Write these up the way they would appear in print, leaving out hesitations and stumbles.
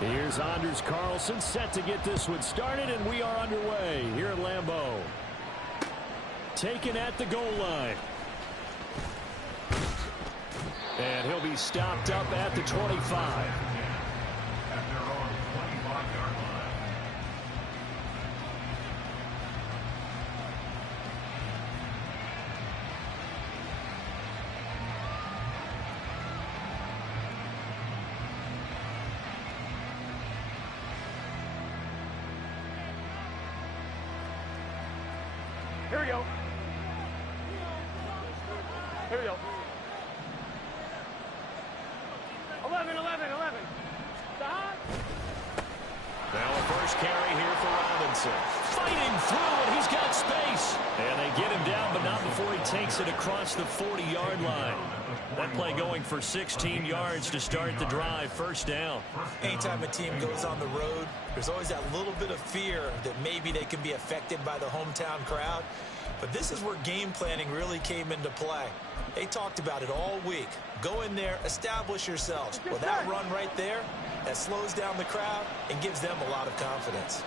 Here's Anders Carlson set to get this one started, and we are underway here at Lambeau. Taken at the goal line. And he'll be stopped up at the 25. Here we go. Here we go. 11, 11, 11. Stop. Now a first carry here for Robinson. Fighting through, and he's got space. And they get him down, but not before he takes it across the 40-yard line. That play going for 16 yards to start the drive. First down. Anytime a team goes on the road, there's always that little bit of fear that maybe they can be affected by the hometown crowd. But this is where game planning really came into play. They talked about it all week. Go in there, establish yourselves. Well, that run right there, that slows down the crowd and gives them a lot of confidence.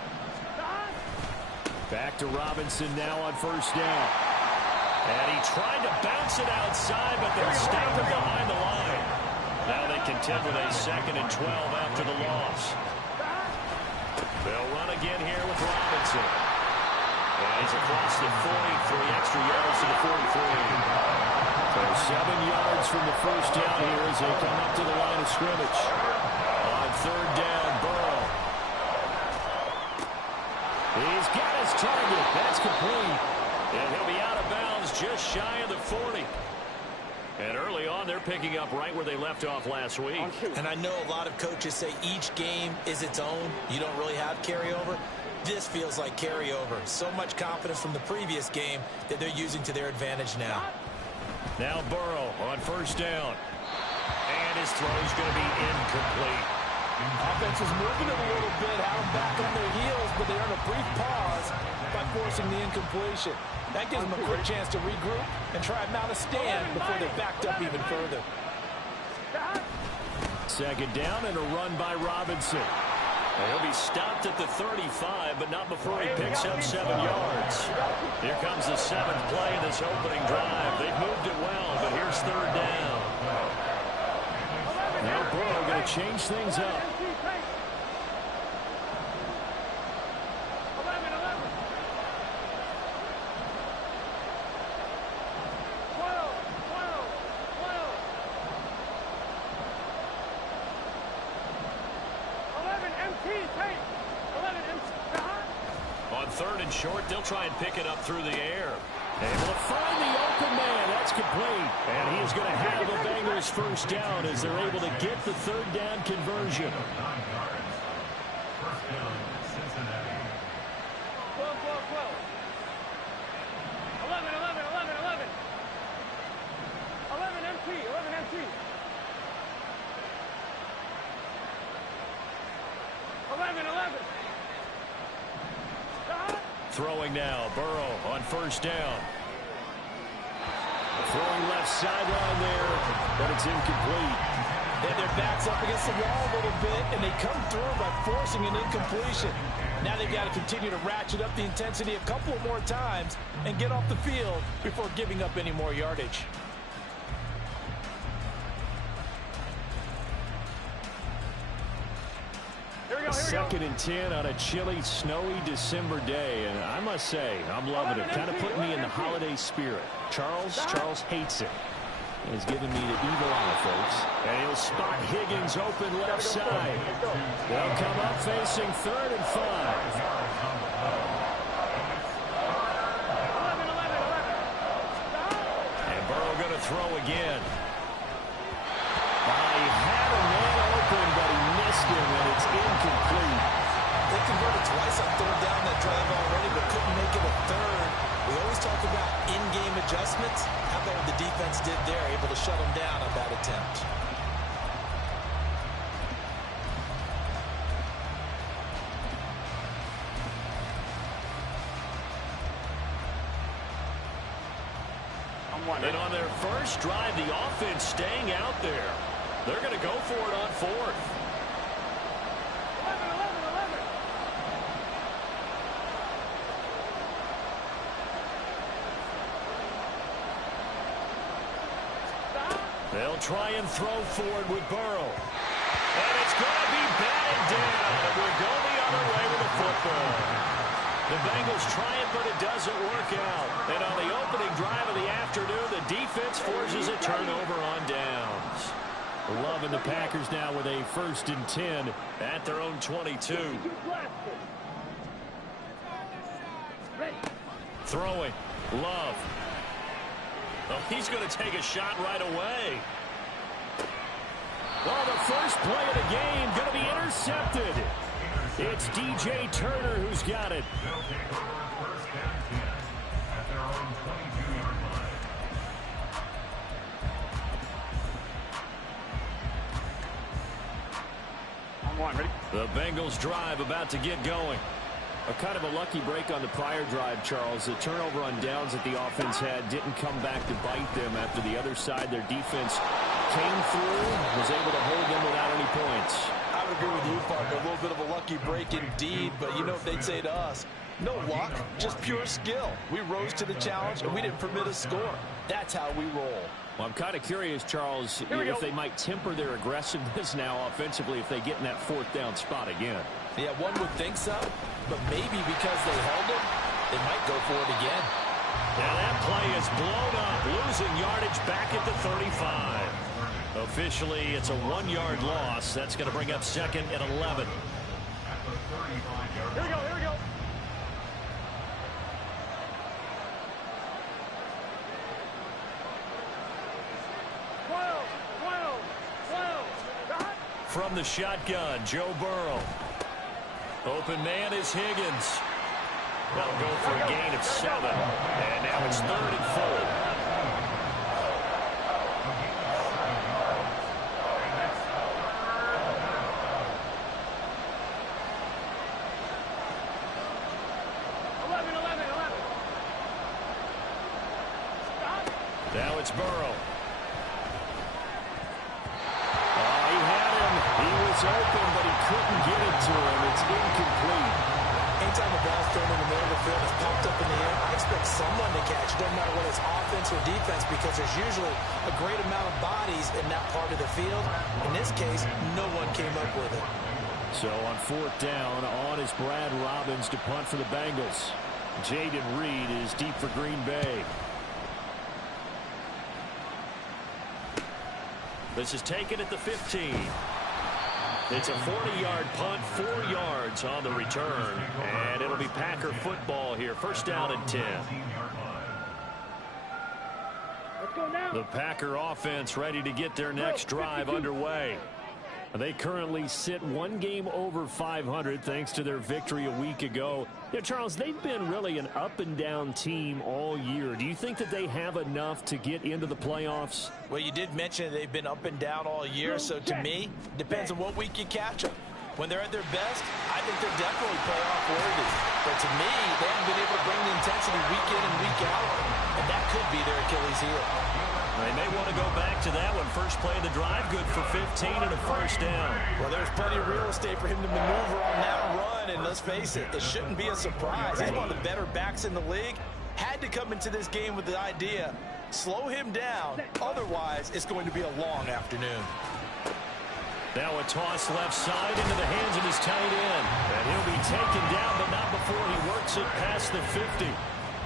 Back to Robinson now on first down. And he tried to bounce it outside, but they'll stop him behind the line. Now they contend with a 2nd and 12 after the loss. They'll run again here with Robinson. And he's across the 40, 3 extra yards to the 43. So 7 yards from the first down here as they come up to the line of scrimmage. On third down, Burrow. He's got his target. That's complete. And he'll be out of bounds just shy of the 40. And early on, they're picking up right where they left off last week. And I know a lot of coaches say each game is its own. You don't really have carryover. This feels like carryover. So much confidence from the previous game that they're using to their advantage now. Now Burrow on first down. And his throw's going to be incomplete. Offense is moving it a little bit, have them back on their heels, but they earn a brief pause by forcing the incompletion. That gives them a quick chance to regroup and try and mount a stand before they're backed up even further. Second down and a run by Robinson. And he'll be stopped at the 35, but not before he picks up 7 yards. Here comes the 7th play in this opening drive. They've moved it well, but here's third down. Now Burrow going to change things up. On third and short, they'll try and pick it up through the air. Able to find the open man. That's complete. And he is going to have the Bengals first down as they're able to get the third down conversion. 11 MT. 11. Throwing now, Burrow on first down. Throwing left sideline there, but it's incomplete. They have their backs up against the wall a little bit, and they come through by forcing an incompletion. Now they've got to continue to ratchet up the intensity a couple of more times and get off the field before giving up any more yardage. Second and 10 on a chilly, snowy December day, and I must say, I'm loving it. Kind of putting me in the holiday spirit. Charles hates it. He's giving me the evil eye, folks. And he'll spot Higgins open left side. They'll come up facing 3rd and 5. And Burrow going to throw again. He had a man open, but he missed him, and it's incomplete. They converted twice on third down that drive already, but couldn't make it a third. We always talk about in-game adjustments. How about what the defense did there, able to shut them down on that attempt. And on their first drive, the offense staying out there. They're going to go for it on 4th. They'll try and throw forward with Burrow. And it's going to be batted down. And we'll go the other way with the football. The Bengals try it, but it doesn't work out. And on the opening drive of the afternoon, the defense forces a turnover on downs. Loving the Packers now with a 1st and 10 at their own 22. Throwing. Love. Oh, he's going to take a shot right away. Well, the first play of the game going to be intercepted. It's DJ Turner who's got it. Ready? The Bengals drive about to get going. A kind of a lucky break on the prior drive, Charles. The turnover on downs that the offense had didn't come back to bite them after the other side. Their defense came through, was able to hold them without any points. I would agree with you, partner. A little bit of a lucky break indeed, but you know what they'd say to us? No luck, just pure skill. We rose to the challenge, and we didn't permit a score. That's how we roll. Well, I'm kind of curious, Charles, if they might temper their aggressiveness now offensively if they get in that 4th down spot again. Yeah, one would think so, but maybe because they held him, they might go for it again. Now that play is blown up, losing yardage back at the 35. Officially, it's a 1-yard loss. That's going to bring up 2nd and 11. Here we go, here we go. From the shotgun, Joe Burrow. Open man is Higgins. That'll go for a gain of 7. And now it's 3rd and 4. Now it's Burrow. He had him. He was open, but he couldn't get it to him. It's incomplete. Anytime a ball's thrown in the middle of the field, it's popped up in the air, I expect someone to catch it. Doesn't matter whether it's offense or defense, because there's usually a great amount of bodies in that part of the field. In this case, no one came up with it. So on 4th down, on is Brad Robbins to punt for the Bengals. Jaden Reed is deep for Green Bay. This is taken at the 15. It's a 40-yard punt, 4 yards on the return, and it'll be Packer football here. 1st down and 10. Let's go now. The Packer offense ready to get their next drive underway. They currently sit 1 game over 500 thanks to their victory a week ago. Yeah, Charles, they've been really an up-and-down team all year. Do you think that they have enough to get into the playoffs? Well, you did mention they've been up and down all year, so to me, depends on what week you catch them. When they're at their best, I think they're definitely playoff worthy. But to me, they haven't been able to bring the intensity week in and week out, and that could be their Achilles heel. They may want to go back to that one. First play of the drive, good for 15 and a 1st down. Well, there's plenty of real estate for him to maneuver on that run, and let's face it, it shouldn't be a surprise. He's one of the better backs in the league. Had to come into this game with the idea, slow him down, otherwise it's going to be a long afternoon. Now a toss left side into the hands of his tight end. And he'll be taken down, but not before he works it past the 50.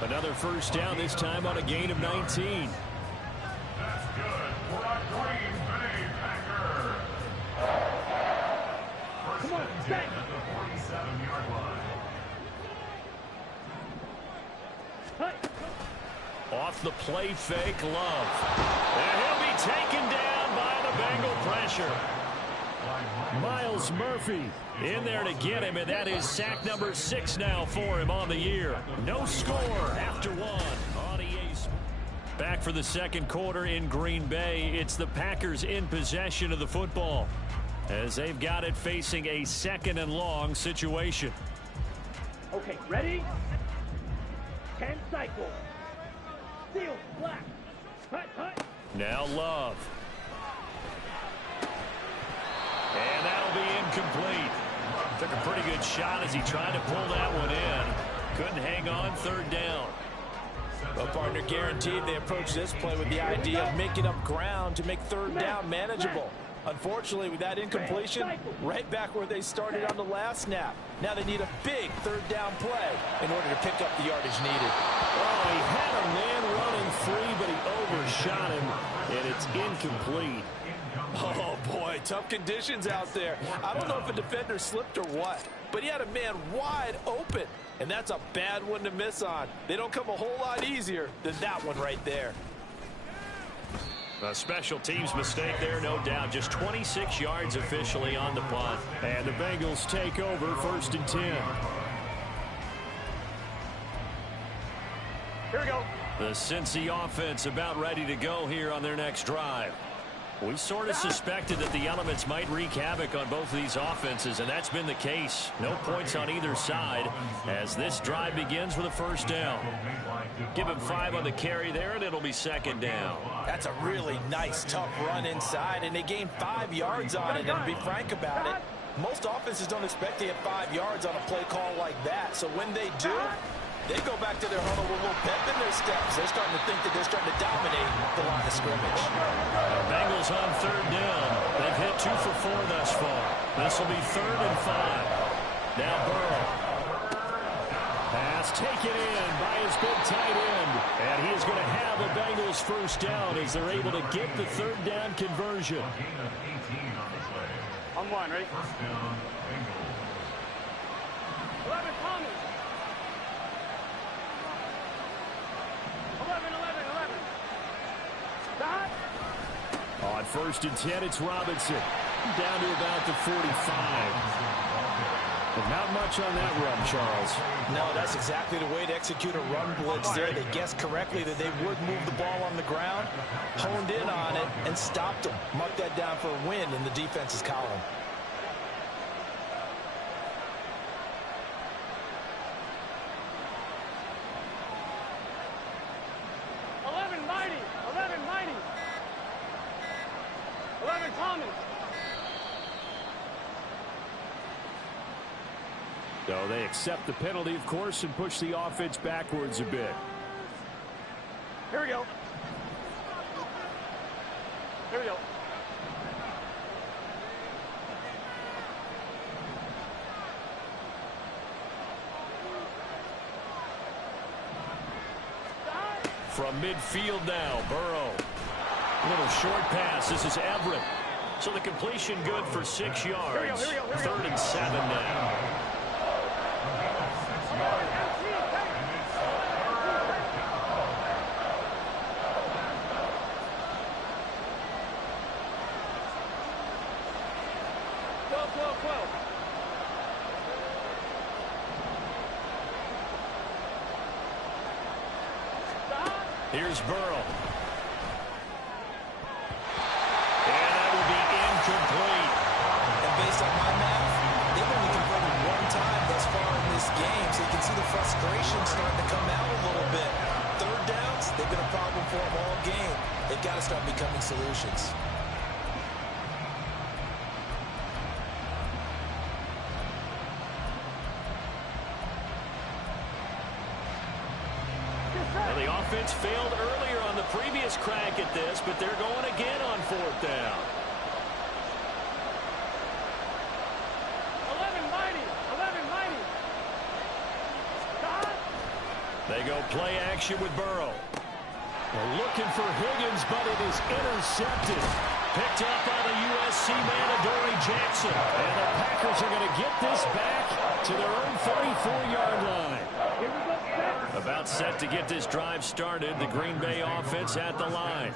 Another 1st down, this time on a gain of 19. Come on, stay. Off the play fake, Love. And he'll be taken down by the Bengal pressure. Miles Murphy in there to get him, and that is sack number 6 now for him on the year. No score after 1 on EA. Back for the 2nd quarter in Green Bay. It's the Packers in possession of the football as they've got it facing a 2nd and long situation. Okay, ready? 10 cycles. Steel, black. Hut, hut. Now Love. And that'll be incomplete. Took a pretty good shot as he tried to pull that one in. Couldn't hang on. 3rd down. Well, partner, guaranteed they approach this play with the idea of making up ground to make third down manageable. Unfortunately, with that incompletion, right back where they started on the last snap. Now they need a big third down play in order to pick up the yardage needed. Oh, he had a man running free, but he overshot him, and it's incomplete. Oh, boy, tough conditions out there. I don't know if a defender slipped or what, but he had a man wide open, and that's a bad one to miss on. They don't come a whole lot easier than that one right there. A special teams mistake there, no doubt. Just 26 yards officially on the punt. And the Bengals take over 1st and 10. Here we go. The Cincy offense about ready to go here on their next drive. We sort of suspected that the elements might wreak havoc on both of these offenses, and that's been the case. No points on either side as this drive begins with a 1st down. Give him 5 on the carry there, and it'll be 2nd down. That's a really nice, tough run inside, and they gained 5 yards on it. And to be frank about it, most offenses don't expect to get 5 yards on a play call like that. So when they do, they go back to their huddle with a little pep in their steps. They're starting to think that they're starting to dominate the line of scrimmage. The Bengals on 3rd down. They've hit 2 for 4 thus far. This will be 3rd and 5. Now Burrow. Pass taken in by his big tight end. And he is going to have the Bengals 1st down as they're able to get the 3rd down conversion. On one, ready? 11, Thomas. 11. Stop. On 1st and 10, it's Robinson. Down to about the 45. But not much on that run, Charles. No, that's exactly the way to execute a run blitz there. They guessed correctly that they would move the ball on the ground, honed in on it, and stopped them. Mark that down for a win in the defense's column. So they accept the penalty, of course, and push the offense backwards a bit. Here we go. Here we go. From midfield now, Burrow. Little short pass. This is Everett. So the completion good for 6 yards. 3rd and 7 now. Here's Burrow. And that will be incomplete. And based on my math, they've only converted 1 time thus far in this game, so you can see the frustration starting to come out a little bit. 3rd downs, they've been a problem for them all game. They've got to start becoming solutions. The offense failed earlier on the previous crack at this, but they're going again on 4th down. 11 mighty. They go play action with Burrow. They're looking for Higgins, but it is intercepted. Picked up by the USC man, Adoree Jackson. And the Packers are going to get this back to their own 34-yard line. About set to get this drive started. The Green Bay offense at the line.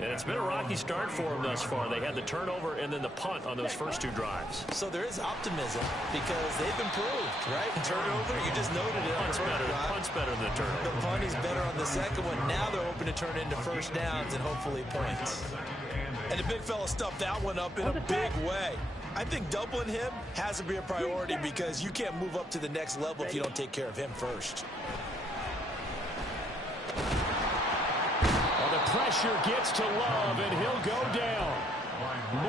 And it's been a rocky start for them thus far. They had the turnover and then the punt on those first 2 drives. So there is optimism because they've improved, right? Turnover, you just noted it. Punt's better than the turnover. The punt is better on the second one. Now they're open to turn into 1st downs and hopefully points. And the big fella stuffed that one up in a big way. I think doubling him has to be a priority because you can't move up to the next level if you don't take care of him first. Well, the pressure gets to Love, and he'll go down.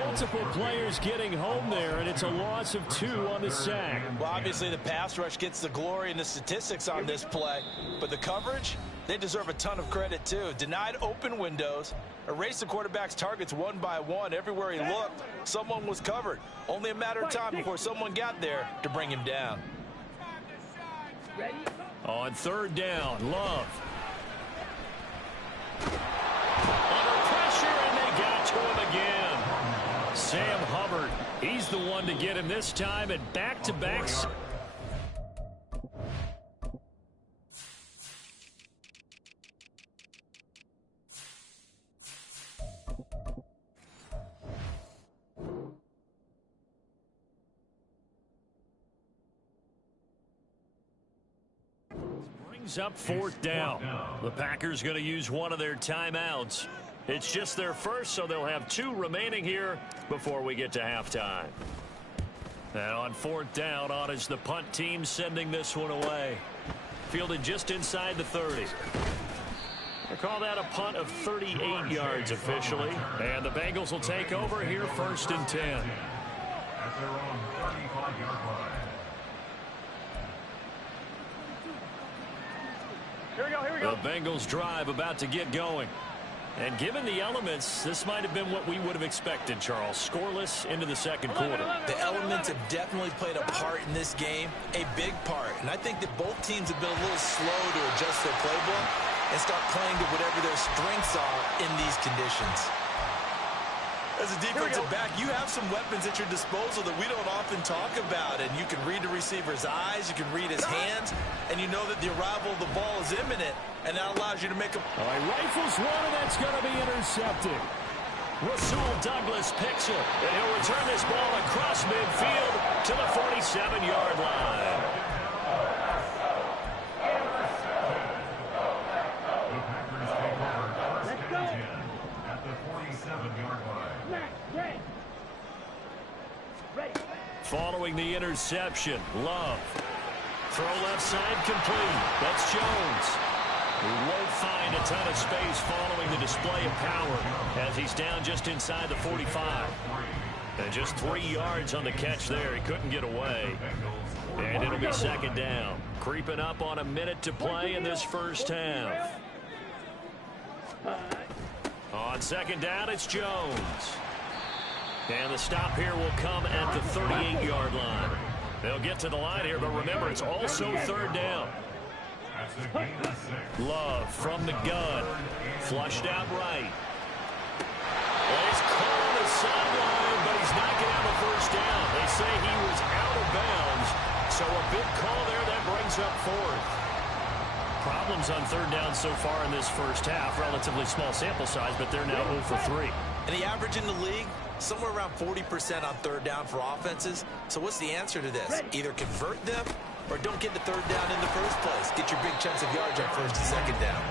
Multiple players getting home there, and it's a loss of 2 on the sack. Well, obviously the pass rush gets the glory and the statistics on this play, but the coverage, They deserve a ton of credit, too. Denied open windows, erased the quarterback's targets one by one. Everywhere he looked, someone was covered. Only a matter of time before someone got there to bring him down. On third down, Love. Under pressure, and they got to him again. Sam Hubbard, he's the one to get him this time at back-to-backs. Up fourth down. The Packers going to use one of their timeouts. It's just their first, so they'll have 2 remaining here before we get to halftime. And on fourth down, on is the punt team sending this one away. Fielded just inside the 30. They call that a punt of 38 yards officially. And the Bengals will take over here first and 10. At their own 35-yard line. Here we go, here we go. The Bengals drive about to get going. And given the elements, this might have been what we would have expected, Charles. Scoreless into the second quarter. The elements have definitely played a part in this game, a big part. And I think that both teams have been a little slow to adjust their playbook and start playing to whatever their strengths are in these conditions. As a defensive back, you have some weapons at your disposal that we don't often talk about. And you can read the receiver's eyes, you can read his hands, and you know that the arrival of the ball is imminent, and that allows you to make a... All right, rifles one, and that's going to be intercepted. Rasul Douglas picks it, and he'll return this ball across midfield to the 47-yard line. At the 47-yard line. Following the interception, Love. Throw left side complete. That's Jones. He won't find a ton of space following the display of power as he's down just inside the 45. And just 3 yards on the catch there. He couldn't get away. And it'll be second down. Creeping up on a minute to play in this first half. On second down, it's Jones. And the stop here will come at the 38-yard line. They'll get to the line here, but remember, it's also third down. Love from the gun. Flushed out right. He's caught on the sideline, but he's not going to have a first down. They say he was out of bounds, so a big call there that brings up fourth. Problems on third down so far in this first half. Relatively small sample size, but they're now 0 for 3. And the average in the league, somewhere around 40% on third down for offenses. So what's the answer to this? Either convert them or don't get the third down in the first place. Get your big chunks of yards on first and second down.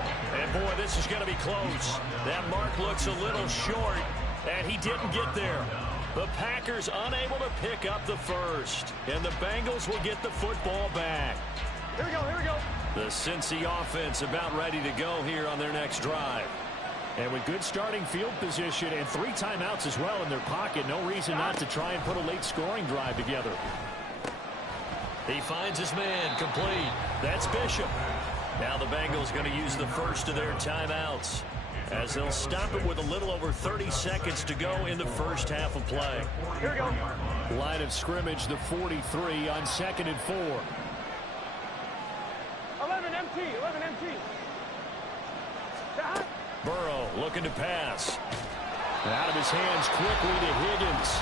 And boy, this is going to be close. That mark looks a little short, and he didn't get there. The Packers unable to pick up the first, and the Bengals will get the football back. Here we go, here we go. The Cincy offense about ready to go here on their next drive. And with good starting field position and 3 timeouts as well in their pocket, no reason not to try and put a late scoring drive together. He finds his man complete. That's Bishop. Now the Bengals going to use the first of their timeouts as they'll stop it with a little over 30 seconds to go in the first half of play. Here we go. Line of scrimmage, the 43 on 2nd and 4. 11 MT, 11 MT. Burrow looking to pass. Out of his hands quickly to Higgins.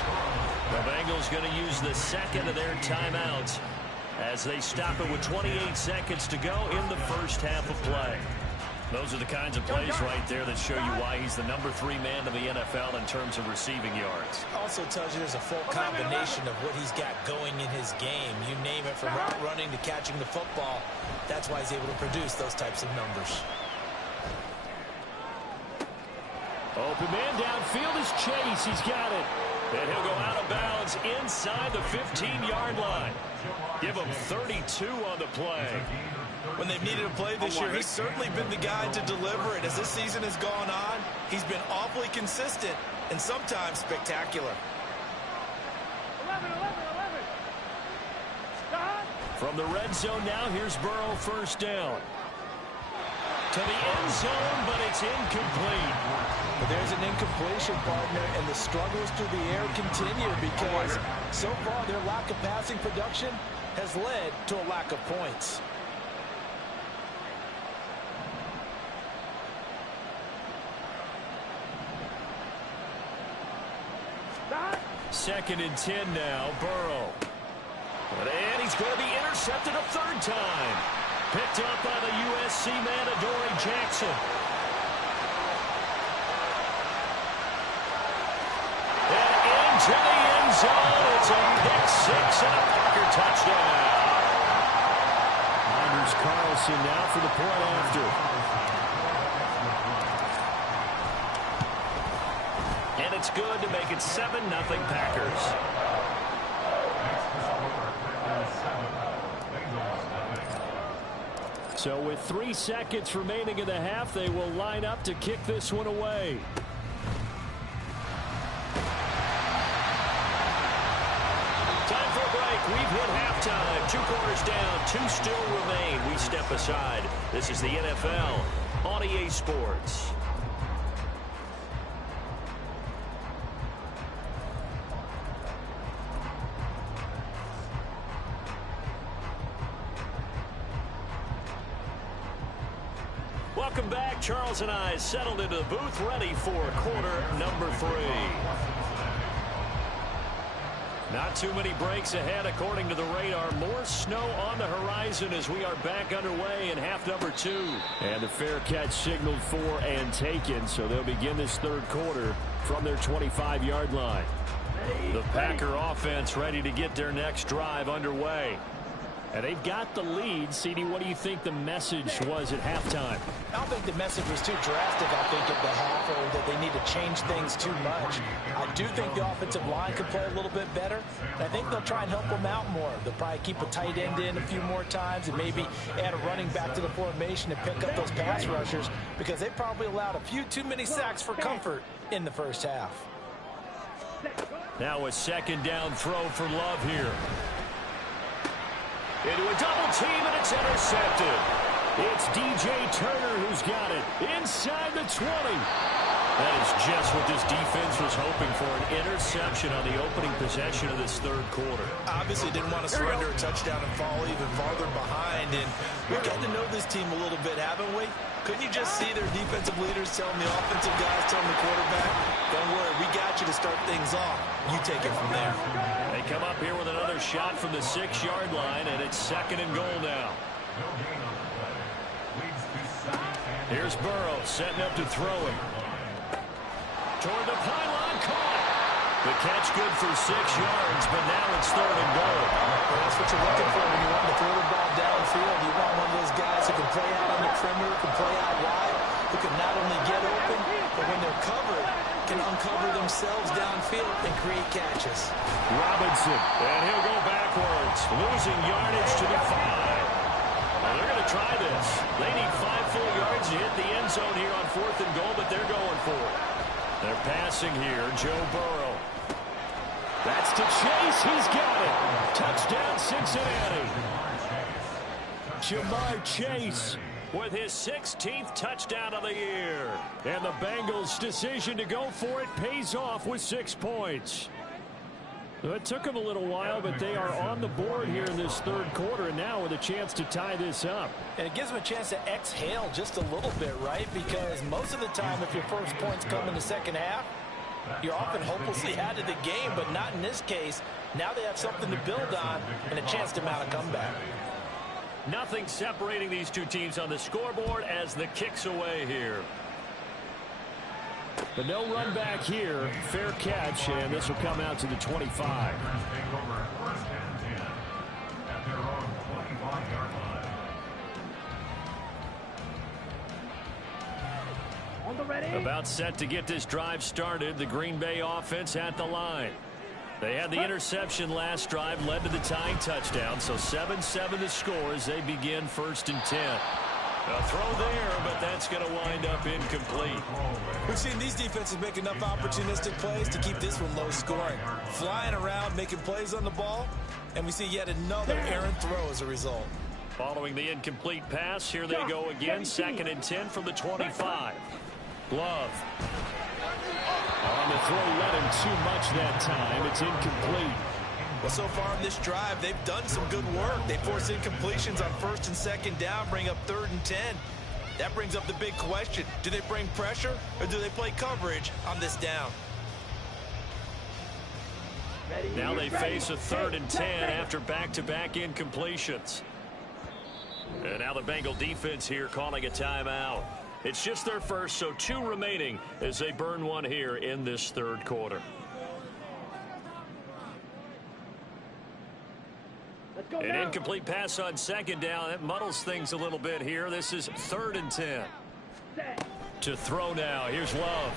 The Bengals going to use the second of their timeouts as they stop it with 28 seconds to go in the first half of play. Those are the kinds of plays right there that show you why he's the number 3 man in the NFL in terms of receiving yards. Also tells you there's a full combination of what he's got going in his game. You name it, from route running to catching the football. That's why he's able to produce those types of numbers. Open man downfield is Chase. He's got it. And he'll go out of bounds inside the 15-yard line. Give him 32 on the play. When they've needed a play this year, he's certainly been the guy to deliver it. As this season has gone on, he's been awfully consistent and sometimes spectacular. 11, 11, 11. Stop. From the red zone now, here's Burrow first down. To the end zone, but it's incomplete. But there's an incompletion, partner, and the struggles through the air continue because so far their lack of passing production has led to a lack of points. Second and 10 now, Burrow. And he's going to be intercepted a third time. Picked up by the USC man, Adoree Jackson. And into the end zone. It's a pick six and a Packer touchdown. Anders Carlson now for the point after. And it's good to make it 7-0 Packers. So with 3 seconds remaining in the half, they will line up to kick this one away. Time for a break. We've hit halftime. 2 quarters down, 2 still remain. We step aside. This is the NFL on EA Sports. Welcome back. Charles and I settled into the booth, ready for quarter number 3. Not too many breaks ahead, according to the radar. More snow on the horizon as we are back underway in half number 2. And the fair catch signaled for and taken, so they'll begin this third quarter from their 25-yard line. The Packer offense ready to get their next drive underway. And they've got the lead. CD, what do you think the message was at halftime? I don't think the message was too drastic, I think, at the half, or that they need to change things too much. I do think the offensive line could play a little bit better. And I think they'll try and help them out more. They'll probably keep a tight end in a few more times and maybe add a running back to the formation and pick up those pass rushers because they probably allowed a few too many sacks for comfort in the first half. Now a second down throw for Love here. Into a double team, and it's intercepted. It's DJ Turner who's got it inside the 20. That is just what this defense was hoping for, an interception on the opening possession of this third quarter. Obviously didn't want to surrender a touchdown and fall even farther behind. And we've gotten to know this team a little bit, haven't we? Couldn't you just see their defensive leaders telling the offensive guys, telling the quarterback, don't worry, we got you to start things off. You take it from there. They come up here with another shot from the 6-yard line, and it's second and goal now. Here's Burrow setting up to throw it. Toward the pylon, caught. The catch good for 6 yards, but now it's third and goal. Well, that's what you're looking for when you want to throw the ball downfield. You want one of those guys who can play out on the perimeter, can play out wide, who can not only get open, but when they're covered, can uncover themselves downfield and create catches. Robinson, and he'll go backwards, losing yardage to the 5. Now they're going to try this. They need 5 full yards to hit the end zone here on 4th and goal, but they're going for it. They're passing here, Joe Burrow. That's to Chase. He's got it. Touchdown, Cincinnati. Jamar Chase with his 16th touchdown of the year. And the Bengals' decision to go for it pays off with 6 points. It took them a little while, but they are on the board here in this third quarter, and now with a chance to tie this up. And it gives them a chance to exhale just a little bit, right? Because most of the time, if your first points come in the second half, you're often hopelessly out of the game, but not in this case. Now they have something to build on and a chance to mount a comeback. Nothing separating these two teams on the scoreboard as the kick's away here. But no run back here. Fair catch, and this will come out to the 25. About set to get this drive started. The Green Bay offense at the line. They had the interception last drive, led to the tying touchdown. So 7-7 the score as they begin 1st and 10. A throw there, but that's going to wind up incomplete. We've seen these defenses make enough opportunistic plays to keep this one low scoring. Flying around, making plays on the ball, and we see yet another errant throw as a result. Following the incomplete pass, here they go again. 2nd and 10 from the 25. Love. On the throw, let him too much that time. It's incomplete. Well, so far in this drive, they've done some good work. They force incompletions on 1st and 2nd down, bring up 3rd and 10. That brings up the big question. Do they bring pressure or do they play coverage on this down? Now they face a 3rd and 10 after back-to-back incompletions. And now the Bengal defense here calling a timeout. It's just their first, so 2 remaining as they burn one here in this 3rd quarter. An incomplete pass on 2nd down. That muddles things a little bit here. This is 3rd and 10. To throw now. Here's Love.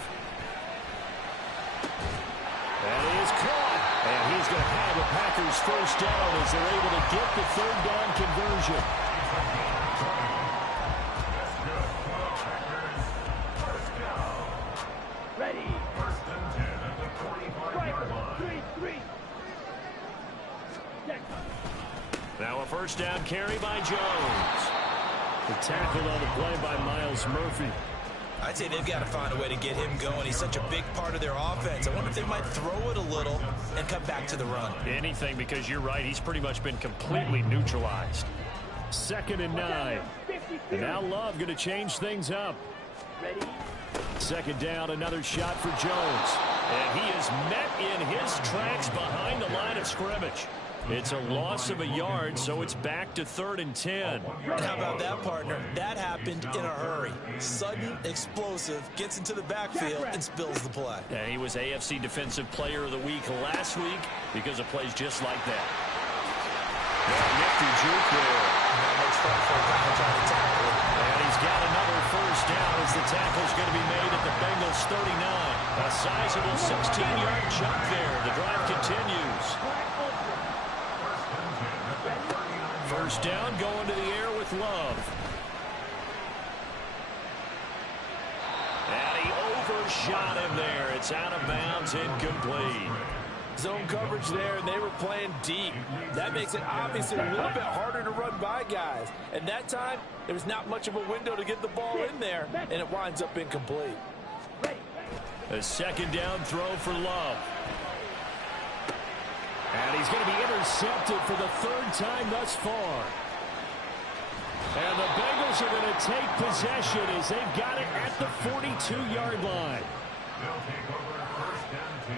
And he is caught. And he's going to have the Packers first down as they're able to get the 3rd down conversion. Ready. 1st and 10 at the 45-yard line. 3. Now a first down carry by Jones. The tackle on the play by Miles Murphy. I'd say they've got to find a way to get him going. He's such a big part of their offense. I wonder if they might throw it a little and come back to the run. Anything, because you're right. He's pretty much been completely neutralized. 2nd and 9. And now Love going to change things up. Ready. 2nd down, another shot for Jones. And he is met in his tracks behind the line of scrimmage. It's a loss of a yard, so it's back to 3rd and 10. How about that, partner? That happened in a hurry. Sudden, explosive, gets into the backfield and spills the play. And he was AFC Defensive Player of the Week last week because of plays just like that. Nifty juke there. Not much fun for a guy trying to tackle it. And he's got another first down as the tackle's going to be made at the Bengals 39. A sizable 16-yard jump there. The drive continues. First down, going to the air with Love. And he overshot him there. It's out of bounds, incomplete. Zone coverage there, and they were playing deep. That makes it obviously a little bit harder to run by guys. And that time, there was not much of a window to get the ball in there, and it winds up incomplete. A 2nd down throw for Love. And he's going to be intercepted for the 3rd time thus far. And the Bengals are going to take possession as they've got it at the 42-yard line. They'll take over 1st and 10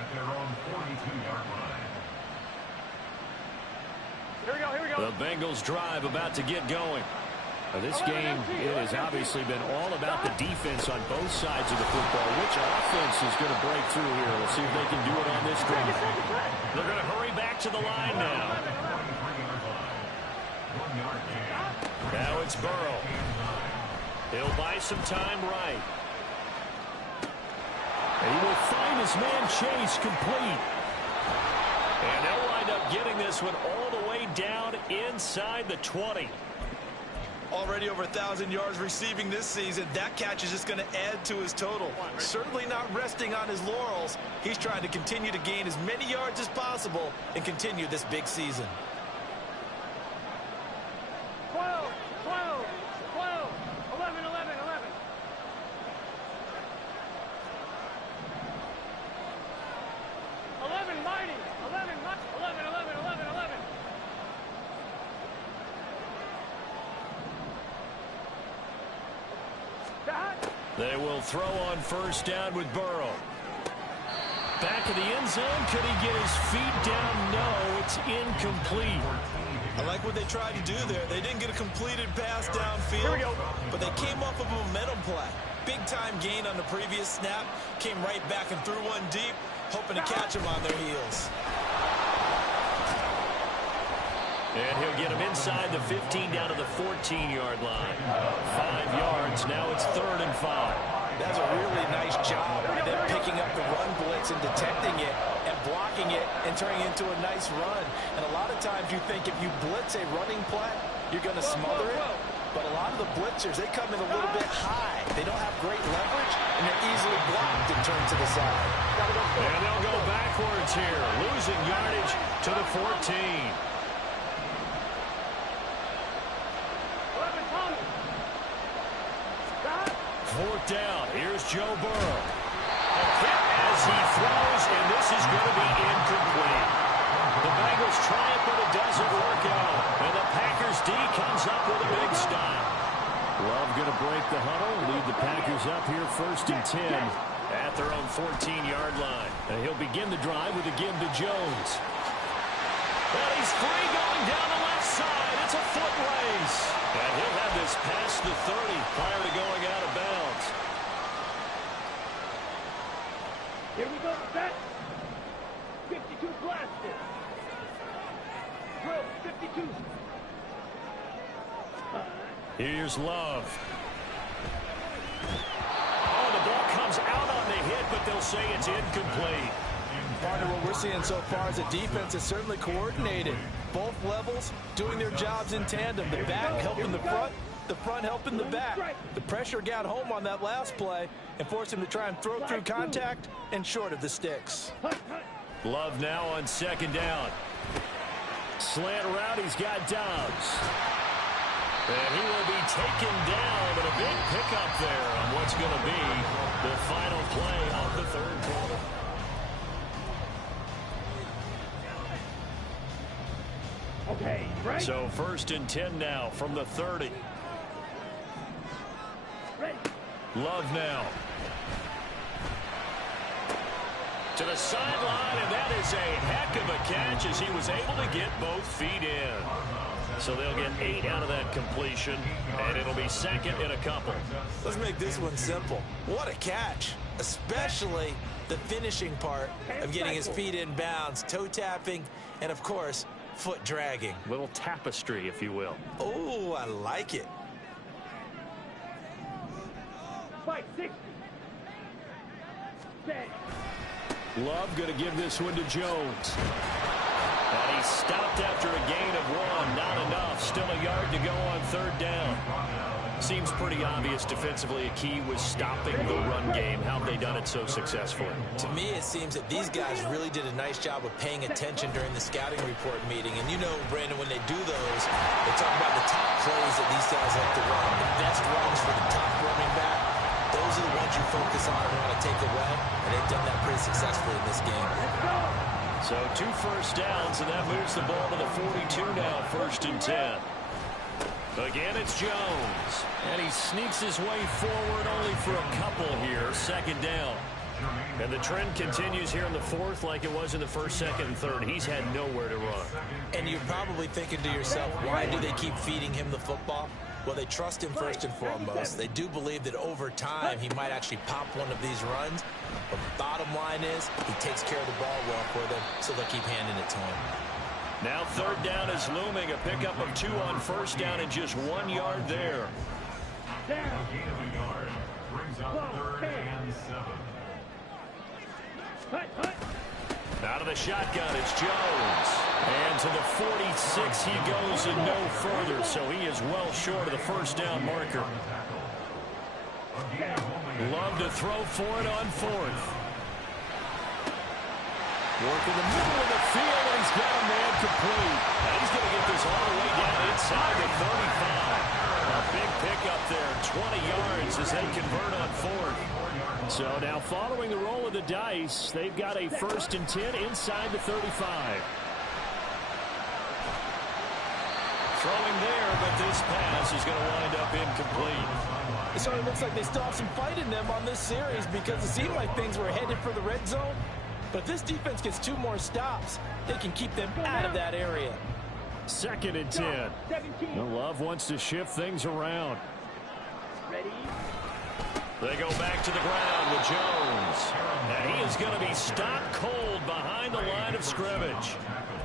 at their own 42-yard line. Here we go, here we go. The Bengals drive about to get going. This game, it has obviously been all about the defense on both sides of the football. Which offense is going to break through here? We'll see if they can do it on this drive. They're going to hurry back to the line now. Now it's Burrow. He'll buy some time right. And he will find his man Chase complete. And they'll wind up getting this one all the way down inside the 20. Already over 1,000 yards receiving this season. That catch is just going to add to his total. Certainly not resting on his laurels. He's trying to continue to gain as many yards as possible and continue this big season. 12, 12, 12, 11, 11, 11. Mighty. 11, 11, 11, 11, 11. They will throw on first down with Burrow. Back of the end zone. Could he get his feet down? No, it's incomplete. I like what they tried to do there. They didn't get a completed pass downfield, but they came off of a momentum play. Big-time gain on the previous snap. Came right back and threw one deep, hoping to catch them on their heels. And he'll get him inside the 15 down to the 14-yard line. 5 yards. Now it's 3rd and 5. That's a really nice job by them picking up the run blitz and detecting it and blocking it and turning it into a nice run. And a lot of times you think if you blitz a running play, you're going to smother it. But a lot of the blitzers, they come in a little bit high. They don't have great leverage, and they're easily blocked and turned to the side. And they'll go backwards here, losing yardage to the 14. 4th down. Here's Joe Burrow. A hit as he throws, and this is going to be incomplete. The Bengals try it, but it doesn't work out. And the Packers D comes up with a big stop. Love going to break the huddle, lead the Packers up here 1st and 10 at their own 14-yard line. And he'll begin the drive with a give to Jones. Well, he's free going down the left side. It's a foot race. And he'll have this past the 30 prior to going out of bounds. Here we go, set. 52 blasted. Drill, 52. Here's Love. Oh, the ball comes out on the hit, but they'll say it's incomplete. Partner, what we're seeing so far is the defense is certainly coordinated. Both levels doing their jobs in tandem. The back helping the front helping the back. The pressure got home on that last play and forced him to try and throw through contact and short of the sticks. Love now on 2nd down. Slant route, he's got Dobbs. And he will be taken down, but a big pickup there on what's going to be the final play of the 3rd quarter. Okay, right. So 1st and 10 now from the 30. Ready. Love now. To the sideline, and that is a heck of a catch as he was able to get both feet in. So they'll get 8 out of that completion, and it'll be 2nd and a couple. Let's make this one simple. What a catch, especially the finishing part of getting his feet in bounds, toe tapping, and of course, foot dragging. Little tapestry, if you will. Oh, I like it. Fight 60. Set. Love going to give this one to Jones. And he stopped after a gain of 1. Not enough. Still a yard to go on 3rd down. Seems pretty obvious defensively a key was stopping the run game. How have they done it so successfully? To me, it seems that these guys really did a nice job of paying attention during the scouting report meeting. And you know, Brandon, when they do those, they talk about the top plays that these guys like to run. The best runs for the top running back. Those are the ones you focus on and want to take away. And they've done that pretty successfully in this game. So 2 first downs, and that moves the ball to the 42 now, 1st and 10. Again, it's Jones. And he sneaks his way forward only for a couple here, 2nd down. And the trend continues here in the 4th like it was in the 1st, 2nd, and 3rd. He's had nowhere to run. And you're probably thinking to yourself, why do they keep feeding him the football? Well, they trust him first and foremost. They do believe that over time he might actually pop one of these runs. But the bottom line is he takes care of the ball well for them, so they'll keep handing it to him. Now 3rd down is looming. A pickup of 2 on 1st down and just 1 yard there. A gain of a yard brings up 3rd and 7. Out of the shotgun, it's Jones. And to the 46 he goes and no further, so he is well short of the 1st down marker. Love to throw for it on 4th. Work in the middle of the field, and he's got a man complete. And he's going to get this all the way down inside the 35. A big pickup there, 20 yards as they convert on 4th. So now following the roll of the dice, they've got a 1st and 10 inside the 35. Throwing there, but this pass is going to wind up incomplete. It sort of looks like they still have some fight in them on this series because it seemed like things were headed for the red zone. But if this defense gets 2 more stops, they can keep them out of that area. 2nd and 10. The Love wants to shift things around. Ready. They go back to the ground with Jones. And he is going to be stopped cold behind the line of scrimmage.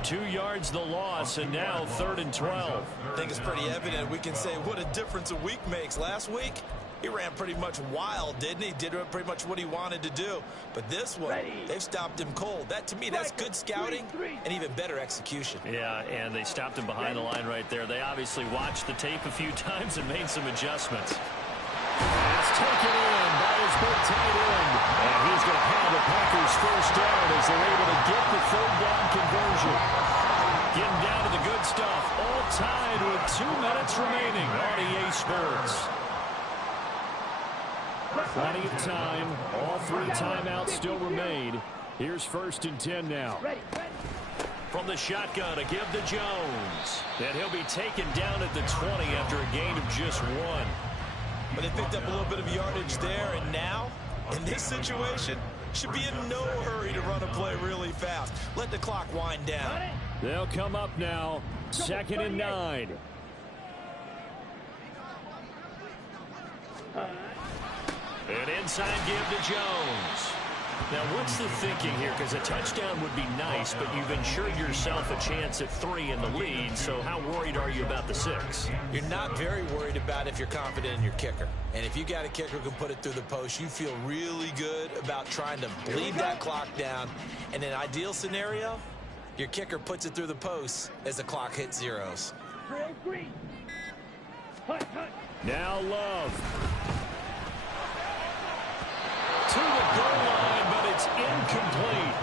2 yards the loss, and now 3rd and 12. I think it's pretty evident. We can say what a difference a week makes. Last week, he ran pretty much wild, didn't he? Did pretty much what he wanted to do. But this one, they've stopped him cold. That, to me, that's good scouting and even better execution. Yeah, and they stopped him behind the line right there. They obviously watched the tape a few times and made some adjustments. It's taken in by his big tight end. And he's going to have the Packers 1st down as they're able to get the 3rd down conversion. Getting down to the good stuff. All tied with 2 minutes remaining on EA Sports. Plenty of time. All 3 timeouts still remain. Here's 1st and 10 now. Ready. From the shotgun, a give to Jones. And he'll be taken down at the 20 after a gain of just 1. But they picked up a little bit of yardage there, and now, in this situation, should be in no hurry to run a play really fast. Let the clock wind down. They'll come up now. 2nd and 9. An inside give to Jones. Now, what's the thinking here? Because a touchdown would be nice, but you've ensured yourself a chance at 3 in the lead, so how worried are you about the 6? You're not very worried about if you're confident in your kicker. And if you got a kicker who can put it through the post, you feel really good about trying to bleed that clock down. In an ideal scenario, your kicker puts it through the post as the clock hits zeros. Now Love. To the goal line, but it's incomplete.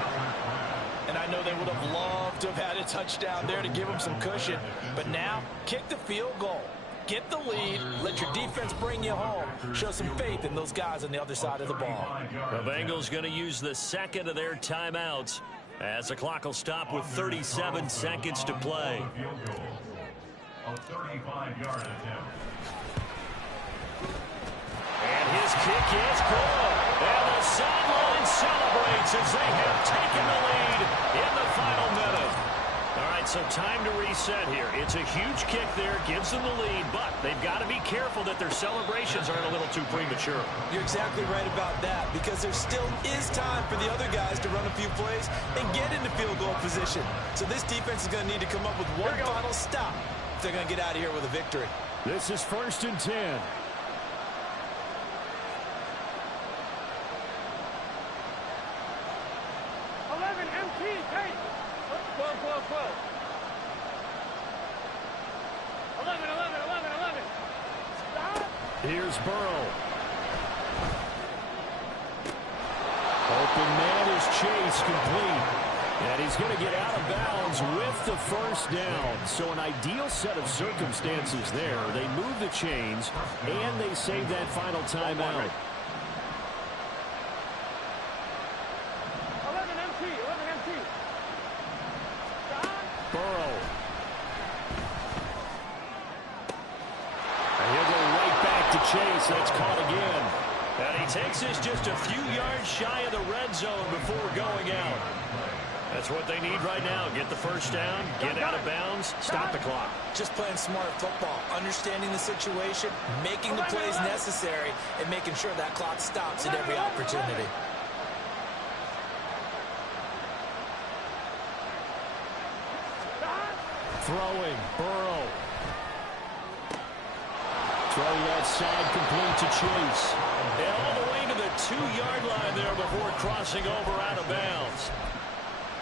And I know they would have loved to have had a touchdown there to give them some cushion. But now, kick the field goal. Get the lead. Let your defense bring you home. Show some faith in those guys on the other side of the ball. The Bengals going to use the 2nd of their timeouts as the clock will stop with 37 seconds to play. A 35-yard attempt. And his kick is good. And the sideline celebrates as they have taken the lead in the final minute. All right, so time to reset here. It's a huge kick there, gives them the lead, but they've got to be careful that their celebrations aren't a little too premature. You're exactly right about that, because there still is time for the other guys to run a few plays and get into field goal position. So this defense is going to need to come up with one final stop if they're going to get out of here with a victory. This is 1st and 10. Here's Burrow. Open man is Chase, complete. And he's going to get out of bounds with the 1st down. So an ideal set of circumstances there. They move the chains, and they save that final timeout. 11 empty. Burrow. And he'll go right back to Chase. That's caught again. And he takes this just a few yards shy of the red zone before going out. That's what they need right now. Get the 1st down, get out of bounds, stop the clock. Just playing smart football, understanding the situation, making the plays necessary, and making sure that clock stops at every opportunity. Throwing, Burrow. Throwing outside, complete to Chase. And all the way to the 2-yard line there before crossing over out of bounds.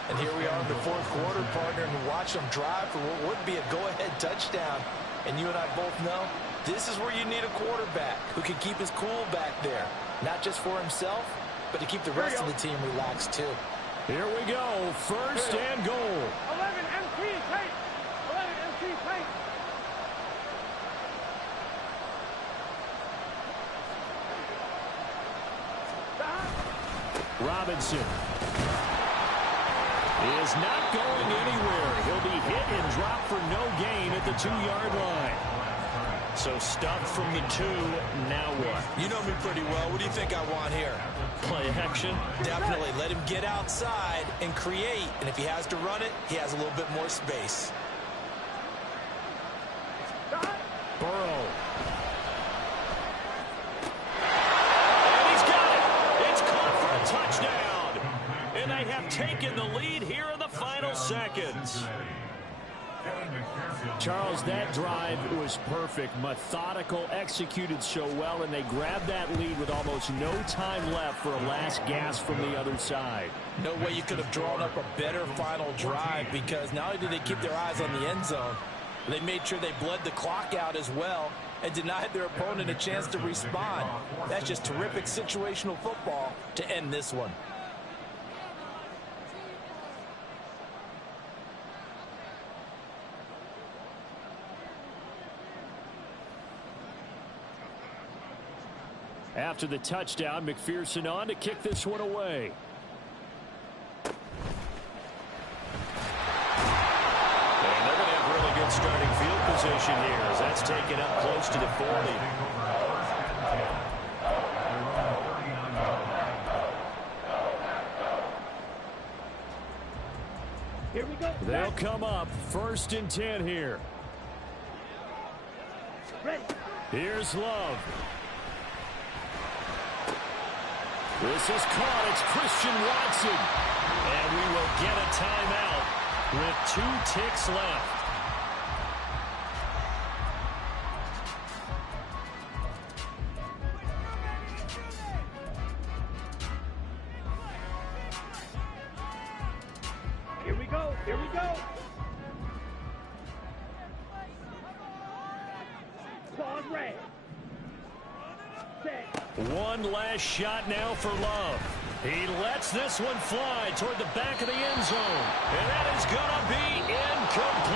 And here we are in the 4th quarter, partner, and watch them drive for what would be a go-ahead touchdown. And you and I both know this is where you need a quarterback who can keep his cool back there, not just for himself, but to keep the rest of the team relaxed too. Here we go, 1st and goal. 11 empty, tight. 11 empty, tight. Robinson is not going anywhere. He'll be hit and dropped for no gain at the 2-yard line. So stuffed from the 2, now what? You know me pretty well. What do you think I want here? Play action? Definitely. Let him get outside and create. And if he has to run it, he has a little bit more space. Burrow. And he's got it. It's caught for a touchdown. And they have taken the lead here in the final seconds. Charles, that drive was perfect, methodical, executed so well, and they grabbed that lead with almost no time left for a last gasp from the other side. No way you could have drawn up a better final drive, because not only did they keep their eyes on the end zone, they made sure they bled the clock out as well and denied their opponent a chance to respond. That's just terrific situational football to end this one. After the touchdown, McPherson on to kick this one away. And they're going to have really good starting field position here as that's taken up close to the 40. Here we go. They'll come up 1st and 10 here. Ready. Here's Love. This is caught. It's Christian Watson. And we will get a timeout with 2 ticks left. Here we go. Here we go. Pause red. Set. One last shot now for Love. He lets this one fly toward the back of the end zone. And that is going to be incomplete.